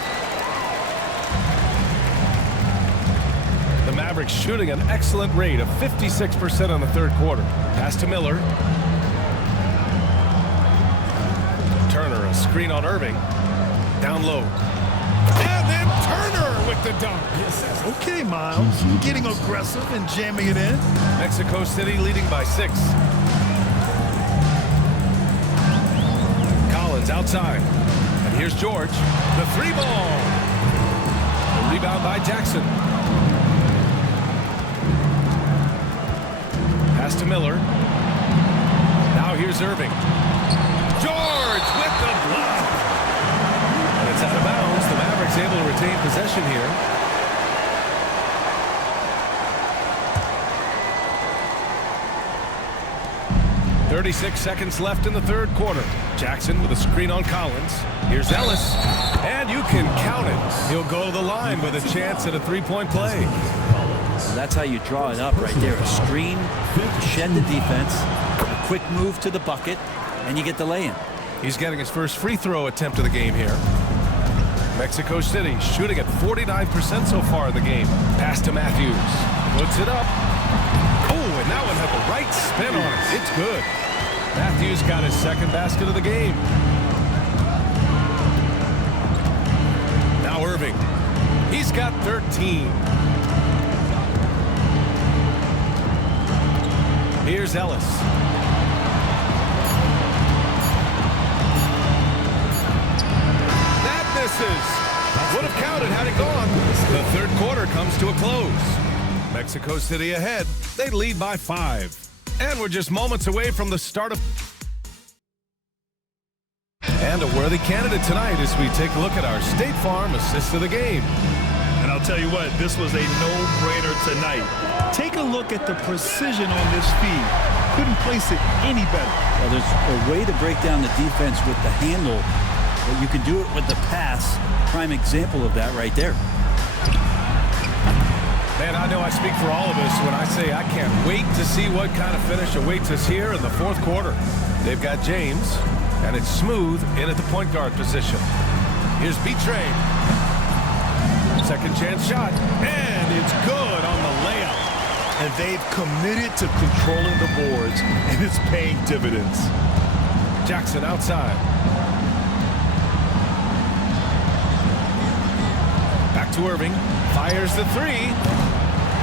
The Mavericks shooting an excellent rate of 56% on the third quarter. Pass to Miller. Turner, a screen on Irving. Down low. And then Turner with the dunk. Okay, Miles. Getting aggressive and jamming it in. Mexico City leading by 6. Collins outside. And here's George. The 3-ball. The rebound by Jackson. Pass to Miller. Now here's Irving. George with the block. And it's out of bounds. The Mavericks able to retain possession here. .36 seconds left in the third quarter. Jackson with a screen on Collins. Here's Ellis. And you can count it. He'll go to the line with a chance at a 3-point play. So that's how you draw it up right there. A screen, shed the defense, a quick move to the bucket, and you get the lay-in. He's getting his first free throw attempt of the game here. Mexico City shooting at 49% so far in the game. Pass to Matthews. Puts it up. Oh, and that one had the right spin on it. It's good. Matthews got his second basket of the game. Now Irving. He's got 13. Here's Ellis. comes to a close. Mexico City ahead. They lead by 5. And we're just moments away from the start of... And a worthy candidate tonight as we take a look at our State Farm assist of the game. And I'll tell you what, this was a no-brainer tonight. Take a look at the precision on this feed. Couldn't place it any better. Well, there's a way to break down the defense with the handle, but you can do it with the pass. Prime example of that right there. Man, I know I speak for all of us when I say I can't wait to see what kind of finish awaits us here in the fourth quarter. They've got James, and it's Smooth in at the point guard position. Here's B-Train. Second chance shot, and it's good on the layup. And they've committed to controlling the boards, and it's paying dividends. Jackson outside. Back to Irving. Fires the 3.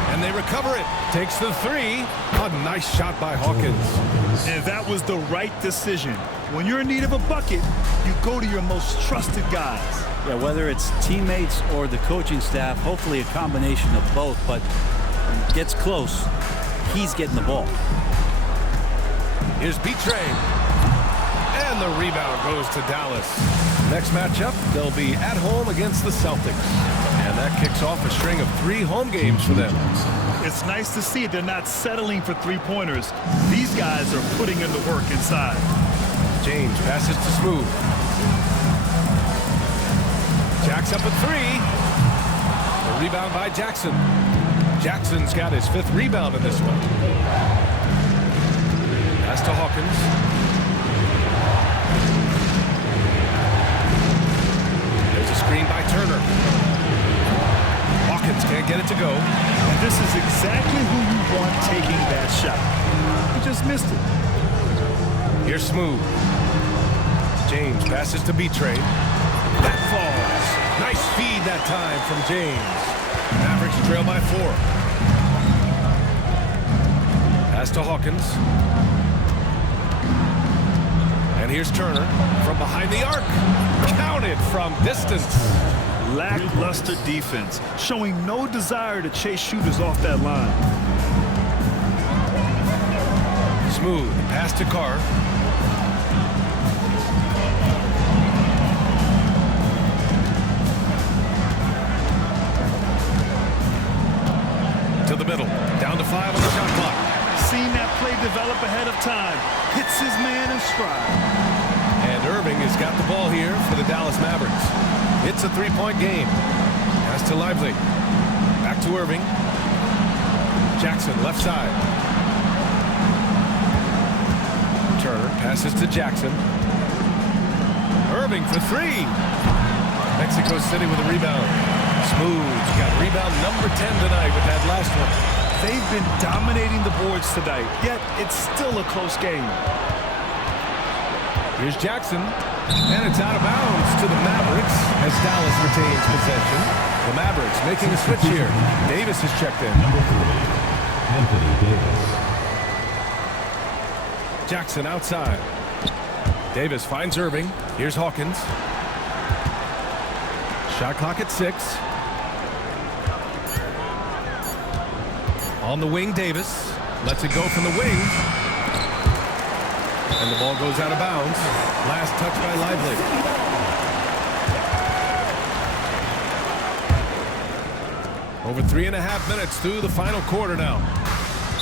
And they recover it. Takes the 3. A nice shot by Hawkins. And that was the right decision. When you're in need of a bucket, you go to your most trusted guys. Yeah, whether it's teammates or the coaching staff, hopefully a combination of both, but when it gets close, he's getting the ball. Here's B-Train. And the rebound goes to Dallas. Next matchup, they'll be at home against the Celtics. And that kicks off a string of 3 home games for them. It's nice to see they're not settling for three-pointers. These guys are putting in the work inside. James passes to Smooth. Jack's up at 3. The rebound by Jackson. Jackson's got his 5th rebound in this one. Pass to Hawkins. There's a screen by Turner. Hawkins can't get it to go. And this is exactly who you want taking that shot. He just missed it. Here's Smooth. James passes to B-Train. That falls. Nice feed that time from James. Mavericks trail by 4. Pass to Hawkins. And here's Turner from behind the arc. Counted from distance. Lackluster defense, showing no desire to chase shooters off that line. Smooth. Pass to Carr. To the middle. Down to 5 on the shot clock. Seen that play develop ahead of time. Hits his man in stride. And Irving has got the ball here for the Dallas Mavericks. It's a 3-point game. Pass to Lively. Back to Irving. Jackson left side. Turner passes to Jackson. Irving for 3. Mexico City with a rebound. Smooth's got rebound number 10 tonight with that last one. They've been dominating the boards tonight, yet it's still a close game. Here's Jackson, and it's out of bounds to the Mavericks as Dallas retains possession. The Mavericks making a switch here. Davis is checked in. Number 3, Anthony Davis. Jackson outside. Davis finds Irving. Here's Hawkins. Shot clock at 6. On the wing, Davis lets it go from the wing. And the ball goes out of bounds. Last touch by Lively. Over 3.5 minutes through the final quarter now.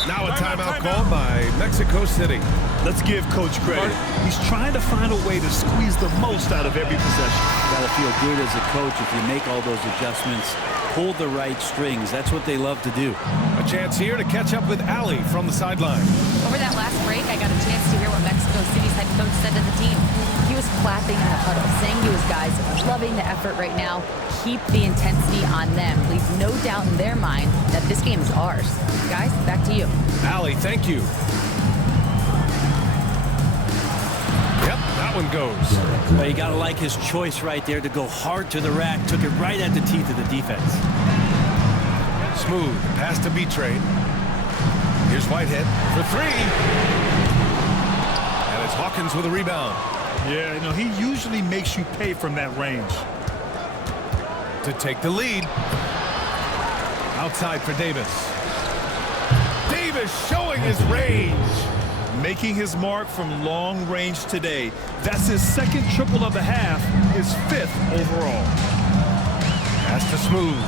Now a timeout called by Mexico City. Let's give Coach credit. He's trying to find a way to squeeze the most out of every possession. Got to feel good as a coach if you make all those adjustments, pull the right strings. That's what they love to do. A chance here to catch up with Allie from the sideline. Over that last break, I got a chance to hear what Mexico City's head coach said to the team. He was clapping in the huddle, saying to his guys, loving the effort right now. Keep the intensity on them. Leave no doubt in their mind that this game is ours. Guys, back to you. Allie, thank you. Yep, that one goes. Well, you got to like his choice right there to go hard to the rack. Took it right at the teeth of the defense. Smooth. Pass to B-Train. Here's Whitehead for 3. And it's Hawkins with a rebound. Yeah, no, he usually makes you pay from that range. To take the lead. Outside for Davis. Davis showing his range. Making his mark from long range today. That's his second triple of the half, his 5th overall. Pass to Smooth.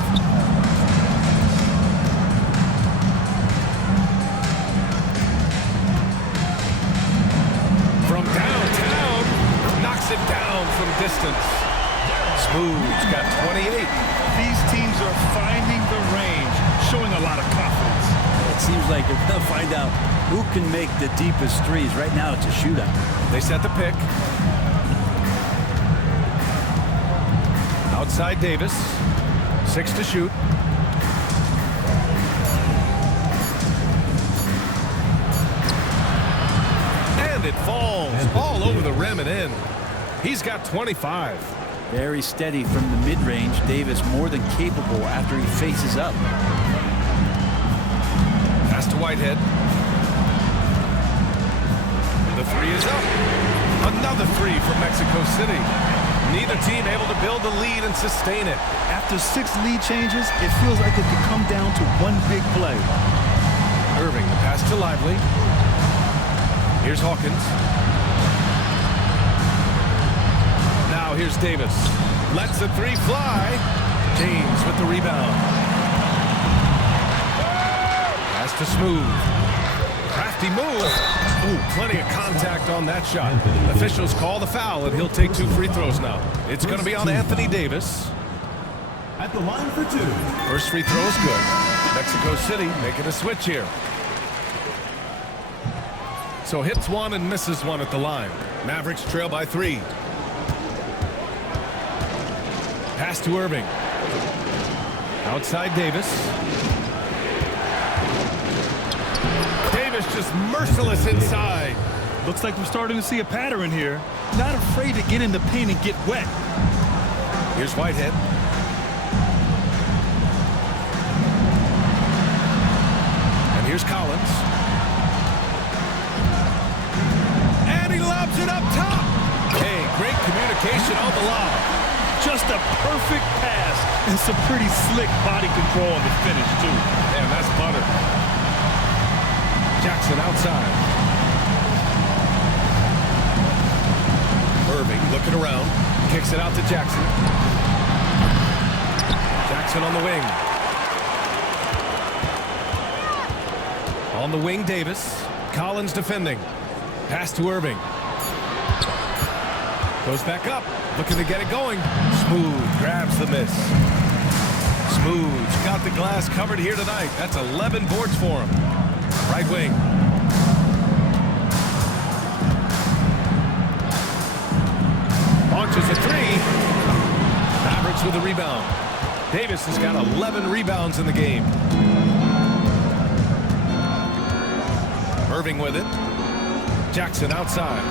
From downtown, knocks it down from distance. Smooth's got 28. These teams are finding the range, showing a lot of confidence. It seems like they're going to find out who can make the deepest threes. Right now, it's a shootout. They set the pick. Outside Davis. 6 to shoot. And it falls all over the rim and in. He's got 25. Very steady from the mid-range. Davis more than capable after he faces up. Pass to Whitehead. The 3 is up. Another 3 from Mexico City. Neither team able to build the lead and sustain it. After 6 lead changes, it feels like it could come down to one big play. Irving, the pass to Lively. Here's Hawkins. Now here's Davis. Lets the 3 fly. James with the rebound. Pass to Smooth. Crafty move. Ooh, plenty of contact on that shot. Officials call the foul, and he'll take 2 free throws now. It's going to be on Anthony Davis. At the line for 2. First free throw is good. Mexico City making a switch here. So hits 1 and misses 1 at the line. Mavericks trail by 3. Pass to Irving. Outside Davis. Davis just merciless inside. Looks like we're starting to see a pattern here. Not afraid to get in the paint and get wet. Here's Whitehead. And here's Collins. And he lobs it up top. Hey, great communication on the lob. Just a perfect pass and some pretty slick body control on the finish, too. Man, that's butter. Jackson outside. Irving looking around. Kicks it out to Jackson. Jackson on the wing. On the wing, Davis. Collins defending. Pass to Irving. Goes back up. Looking to get it going. Smooth grabs the miss. Smooth's got the glass covered here tonight. That's 11 boards for him. Right wing. Launches a 3. Mavericks with a rebound. Davis has got 11 rebounds in the game. Irving with it. Jackson outside.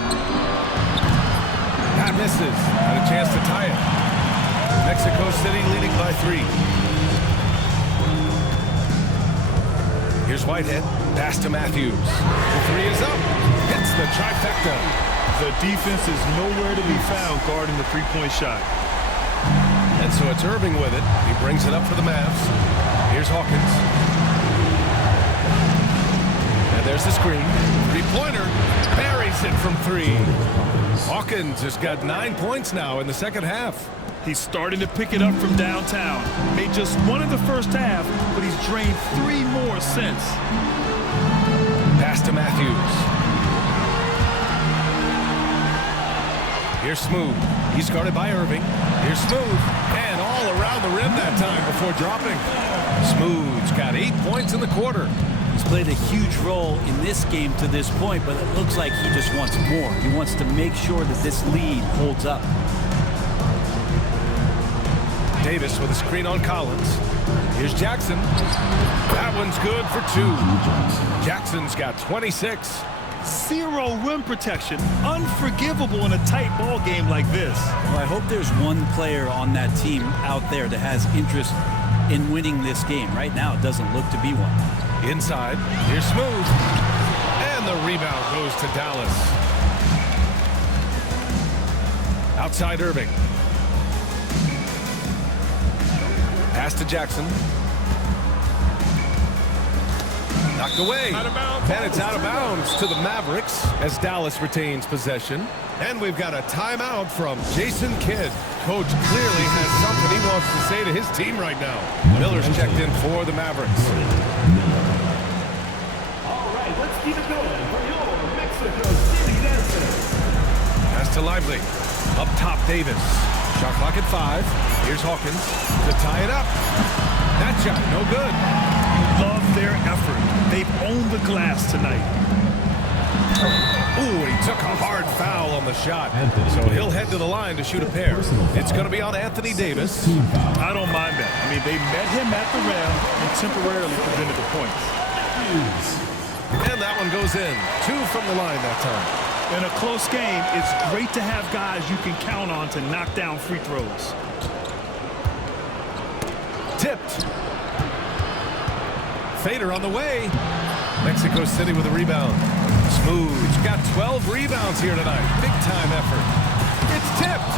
That misses. Had a chance to tie it. Mexico City leading by 3. Here's Whitehead. Pass to Matthews. The 3 is up. Hits the trifecta. The defense is nowhere to be found guarding the three-point shot. And so it's Irving with it. He brings it up for the Mavs. Here's Hawkins. And there's the screen. Three-pointer. Buries it from 3. Hawkins has got 9 points now in the second half. He's starting to pick it up from downtown. Made just 1 in the first half, but he's drained 3 more since. Pass to Matthews. Here's Smooth. He's guarded by Irving. Here's Smooth. And all around the rim that time before dropping. Smooth's got 8 points in the quarter. He's played a huge role in this game to this point, but it looks like he just wants more. He wants to make sure that this lead holds up. Davis with a screen on Collins. Here's Jackson. That one's good for 2. Jackson's got 26. 0 rim protection. Unforgivable in a tight ball game like this. Well, I hope there's one player on that team out there that has interest in winning this game. Right now, it doesn't look to be one. Inside. Here's Smooth. And the rebound goes to Dallas. Outside Irving. Pass to Jackson. Knocked away. And it's out of bounds to the Mavericks as Dallas retains possession. And we've got a timeout from Jason Kidd. Coach clearly has something he wants to say to his team right now. Miller's checked in for the Mavericks. All right, let's keep it going for your Mexico City Dancers. Pass to Lively. Up top, Davis. Shot clock at 5. Here's Hawkins to tie it up. That shot, no good. Love their effort. They've owned the glass tonight. Ooh, he took a hard foul on the shot. So he'll head to the line to shoot a pair. It's going to be on Anthony Davis. I don't mind that. I mean, they met him at the rim and temporarily prevented the points. And that one goes in. 2 from the line that time. In a close game, it's great to have guys you can count on to knock down free throws. Tipped. Fader on the way. Mexico City with a rebound. Smooth's got 12 rebounds here tonight. Big time effort. It's tipped.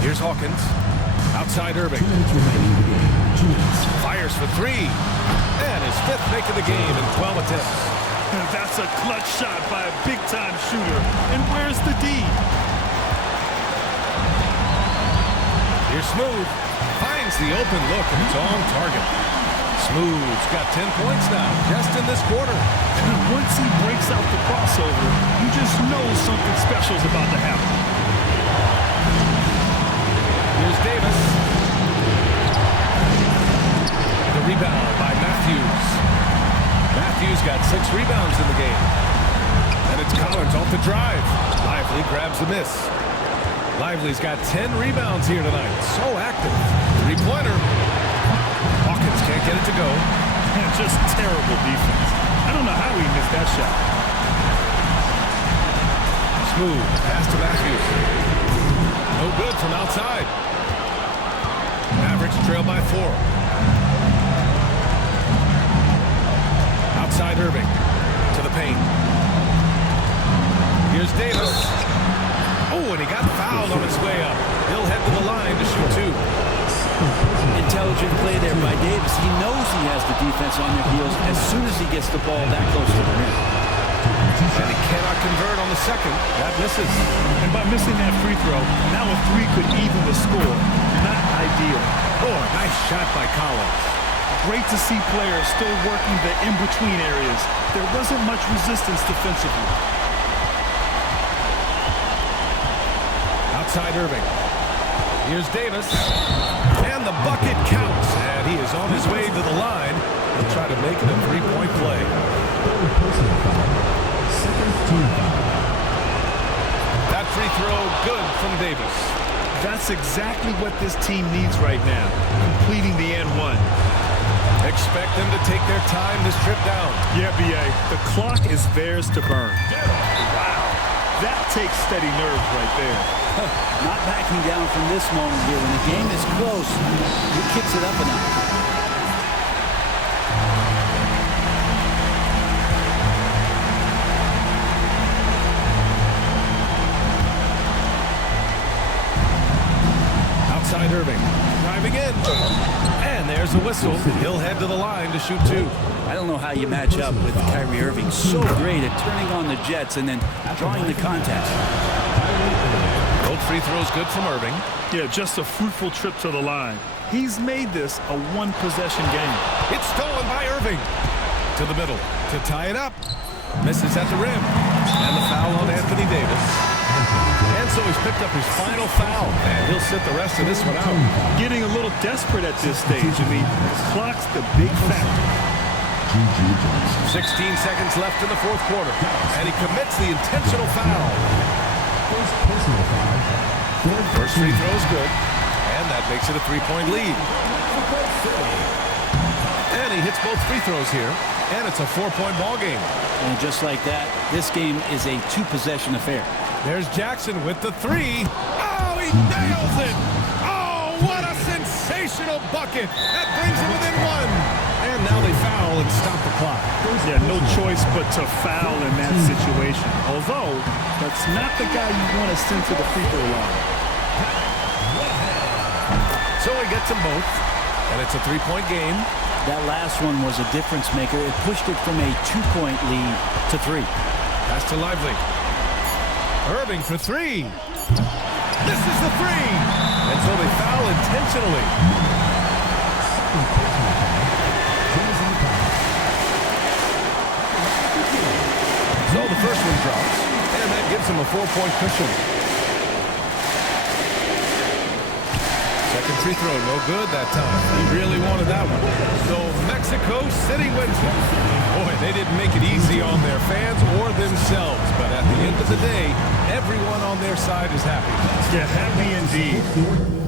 Here's Hawkins. Outside Irving. Fires for 3. And his 5th make of the game in 12 attempts. That's a clutch shot by a big-time shooter. And where's the D? Here's Smooth. Finds the open look, and it's on target. Smooth's got 10 points now, just in this quarter. Once he breaks out the crossover, you just know something special is about to happen. Here's Davis. The rebound by Matthews. Matthews got 6 rebounds in the game. And it's Collins off the drive. Lively grabs the miss. Lively's got 10 rebounds here tonight. So active. 3-pointer. Hawkins can't get it to go. Just terrible defense. I don't know how he missed that shot. Smooth. Pass to Matthews. No good from outside. Mavericks trail by 4. Outside Irving. To the paint. Here's Davis. Oh, and he got fouled on his way up. He'll head to the line to shoot 2. Intelligent play there by Davis. He knows he has the defense on their heels as soon as he gets the ball that close to the rim. And he cannot convert on the second. That misses. And by missing that free throw, now a 3 could even the score. Not ideal. Oh, a nice shot by Collins. Great to see players still working the in-between areas. There wasn't much resistance defensively. Outside Irving. Here's Davis. And the bucket counts. And he is on his way to the line. He'll try to make it a 3-point play. That free throw good from Davis. That's exactly what this team needs right now. Completing the N1. Expect them to take their time this trip down. Yeah, B.A. The clock is theirs to burn. Wow. That takes steady nerves right there. Not backing down from this moment here. When the game is close, he kicks it up a notch. Outside Irving. Driving in. And there's a whistle. He'll head to the line to shoot 2. I don't know how you match up with Kyrie Irving. So great at turning on the jets and then drawing the contact. Both free throws good from Irving. Yeah, just a fruitful trip to the line. He's made this a one-possession game. It's stolen by Irving. To the middle. To tie it up. Misses at the rim. And the foul on Anthony Davis. And so he's picked up his final foul. And he'll sit the rest of this one out. Getting a little desperate at this stage. I mean, clock's the big factor. 16 seconds left in the 4th quarter. And he commits the intentional foul. First free throw is good. And that makes it a 3-point lead. And he hits both free throws here. And it's a 4-point ball game. And just like that, this game is a 2-possession affair. There's Jackson with the 3. Oh, he nails it! Oh, what a sensational bucket! That brings him within 1. And now they foul and stop the clock. Yeah, no choice but to foul in that situation. Although, that's not the guy you want to send to the free throw line. So he gets them both. And it's a three-point game. That last one was a difference maker. It pushed it from a 2-point lead to 3. Pass to Lively. Irving for three. This is the three. And so they foul intentionally. So the first one drops. And that gives him a 4-point cushion. Second free throw, no good that time. He really wanted that one. So Mexico City wins it. Boy, they didn't make it easy on their fans or themselves. But at the end of the day, everyone on their side is happy. Yeah, happy indeed.